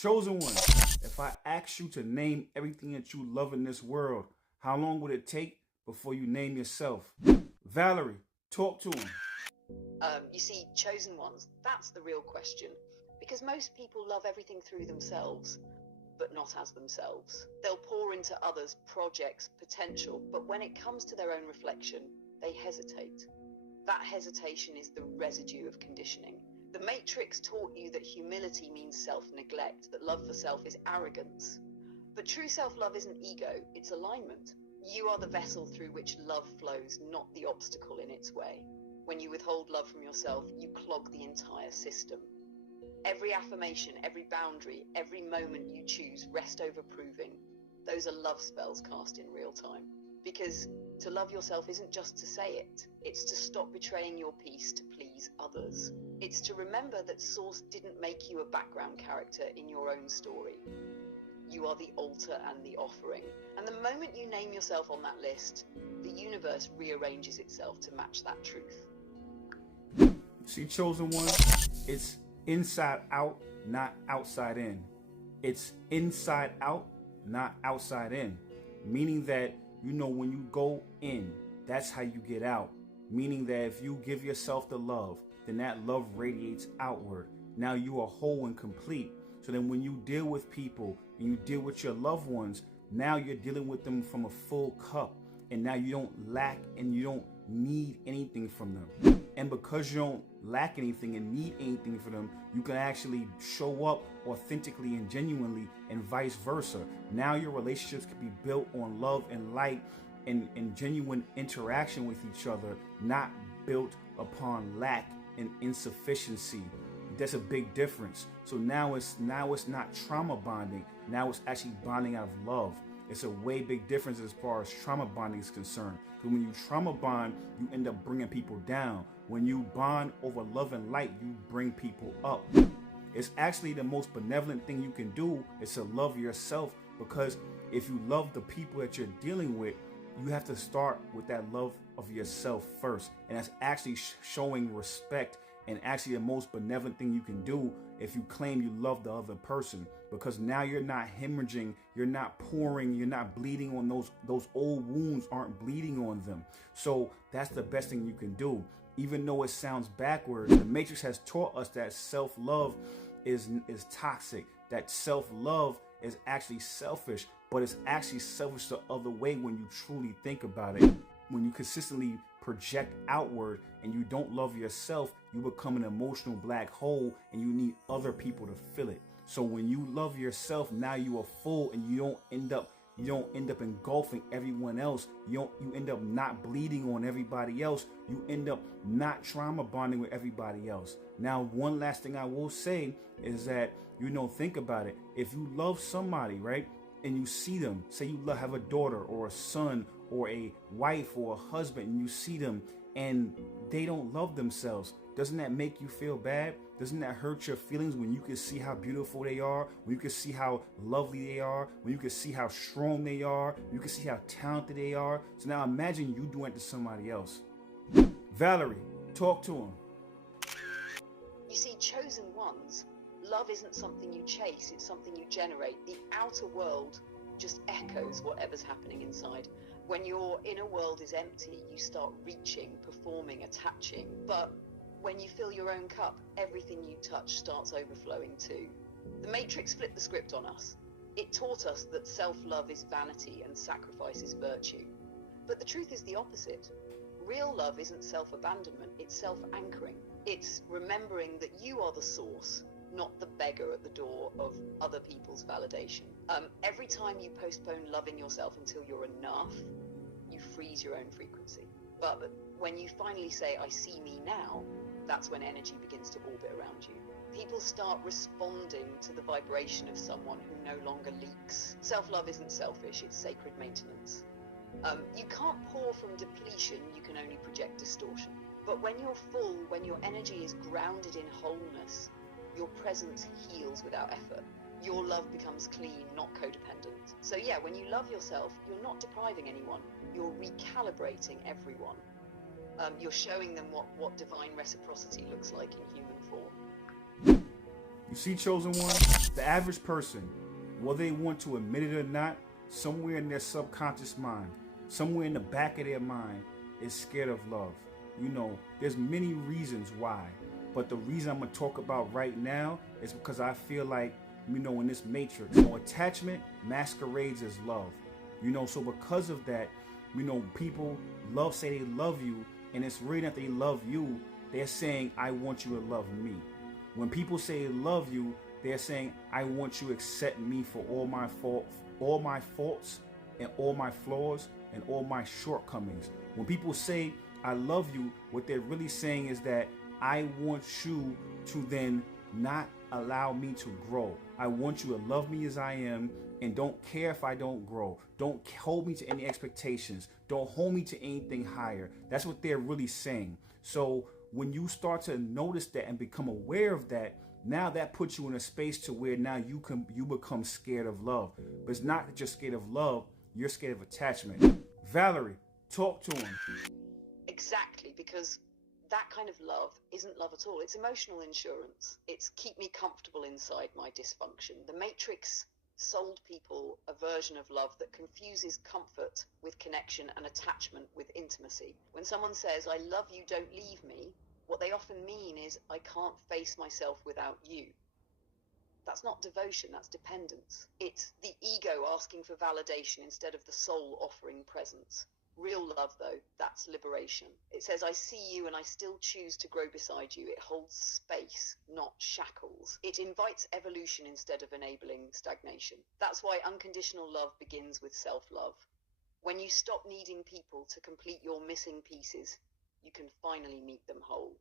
Chosen one, if I asked you to name everything that you love in this world, how long would it take before you name yourself? Valerie, talk to him. You see, chosen ones, that's the real question. Because most people love everything through themselves, but not as themselves. They'll pour into others, projects, potential, but when it comes to their own reflection, they hesitate. That hesitation is the residue of conditioning. The Matrix taught you that humility means self-neglect, that love for self is arrogance. But true self-love isn't ego, it's alignment. You are the vessel through which love flows, not the obstacle in its way. When you withhold love from yourself, you clog the entire system. Every affirmation, every boundary, every moment you choose, rest over proving. Those are love spells cast in real time. Because to love yourself isn't just to say it, it's to stop betraying your peace to please others. It's to remember that Source didn't make you a background character in your own story. You are the altar and the offering. And the moment you name yourself on that list, the universe rearranges itself to match that truth. See, chosen one, it's inside out, not outside in. It's inside out, not outside in. Meaning that, when you go in, that's how you get out. Meaning that if you give yourself the love, then that love radiates outward. Now you are whole and complete. So then when you deal with people and you deal with your loved ones, now you're dealing with them from a full cup. And now you don't lack and you don't need anything from them. And because you don't lack anything and need anything from them, you can actually show up authentically and genuinely, and vice versa. Now your relationships can be built on love and light and genuine interaction with each other, not built upon lack and insufficiency. That's a big difference. So now it's not trauma bonding. Now it's actually bonding out of love. It's a way big difference as far as trauma bonding is concerned. Because when you trauma bond, you end up bringing people down. When you bond over love and light, you bring people up. It's actually the most benevolent thing you can do is to love yourself, because if you love the people that you're dealing with, you have to start with that love of yourself first. And that's actually showing respect, and actually the most benevolent thing you can do if you claim you love the other person, because now you're not hemorrhaging, you're not pouring, you're not bleeding on those old wounds aren't bleeding on them. So that's the best thing you can do. Even though it sounds backwards, the Matrix has taught us that self-love is toxic, that self-love is actually selfish, but it's actually selfish the other way when you truly think about it. When you consistently project outward and you don't love yourself, you become an emotional black hole and you need other people to fill it. So when you love yourself, now you are full and you don't end up engulfing everyone else. You end up not bleeding on everybody else. You end up not trauma bonding with everybody else. Now, one last thing I will say is that, think about it. If you love somebody, right, and you see them, say you have a daughter or a son or a wife or a husband, and you see them and they don't love themselves, doesn't that make you feel bad? Doesn't that hurt your feelings when you can see how beautiful they are, when you can see how lovely they are, when you can see how strong they are, you can see how talented they are? So now imagine you doing it to somebody else. Valerie, talk to him. You see, chosen ones, love isn't something you chase, it's something you generate. The outer world just echoes whatever's happening inside. When your inner world is empty, you start reaching, performing, attaching. But when you fill your own cup, everything you touch starts overflowing too. The Matrix flipped the script on us. It taught us that self-love is vanity and sacrifice is virtue. But the truth is the opposite. Real love isn't self-abandonment, it's self-anchoring. It's remembering that you are the source, not the beggar at the door of other people's validation. Every time you postpone loving yourself until you're enough, you freeze your own frequency. But when you finally say, I see me now, that's when energy begins to orbit around you. People start responding to the vibration of someone who no longer leaks. Self-love isn't selfish, it's sacred maintenance. You can't pour from depletion, you can only project distortion. But when you're full, when your energy is grounded in wholeness, your presence heals without effort. Your love becomes clean, not codependent. So yeah, when you love yourself, you're not depriving anyone, you're recalibrating everyone. You're showing them what divine reciprocity looks like in human form. You see, chosen one, the average person, whether they want to admit it or not, somewhere in their subconscious mind, somewhere in the back of their mind, is scared of love. You know, there's many reasons why, but the reason I'm gonna talk about right now is because I feel like, you know, in this matrix, you know, attachment masquerades as love. You know, so because of that, you know, people say they love you, and it's really that they love you. They're saying, I want you to love me. When people say they love you, they're saying, I want you to accept me for all my faults and all my flaws and all my shortcomings. When people say, I love you, what they're really saying is that I want you to then not allow me to grow. I want you to love me as I am and don't care if I don't grow. Don't hold me to any expectations. Don't hold me to anything higher. That's what they're really saying. So when you start to notice that and become aware of that, now that puts you in a space to where now you become scared of love. But it's not that you're scared of love, you're scared of attachment. Valerie, talk to him. Exactly, because that kind of love isn't love at all. It's emotional insurance. It's keep me comfortable inside my dysfunction. The Matrix sold people a version of love that confuses comfort with connection and attachment with intimacy. When someone says, I love you, don't leave me, what they often mean is, I can't face myself without you. That's not devotion, that's dependence. It's the ego asking for validation instead of the soul offering presence. Real love, though, that's liberation. It says, I see you and I still choose to grow beside you. It holds space, not shackles. It invites evolution instead of enabling stagnation. That's why unconditional love begins with self-love. When you stop needing people to complete your missing pieces, you can finally meet them whole.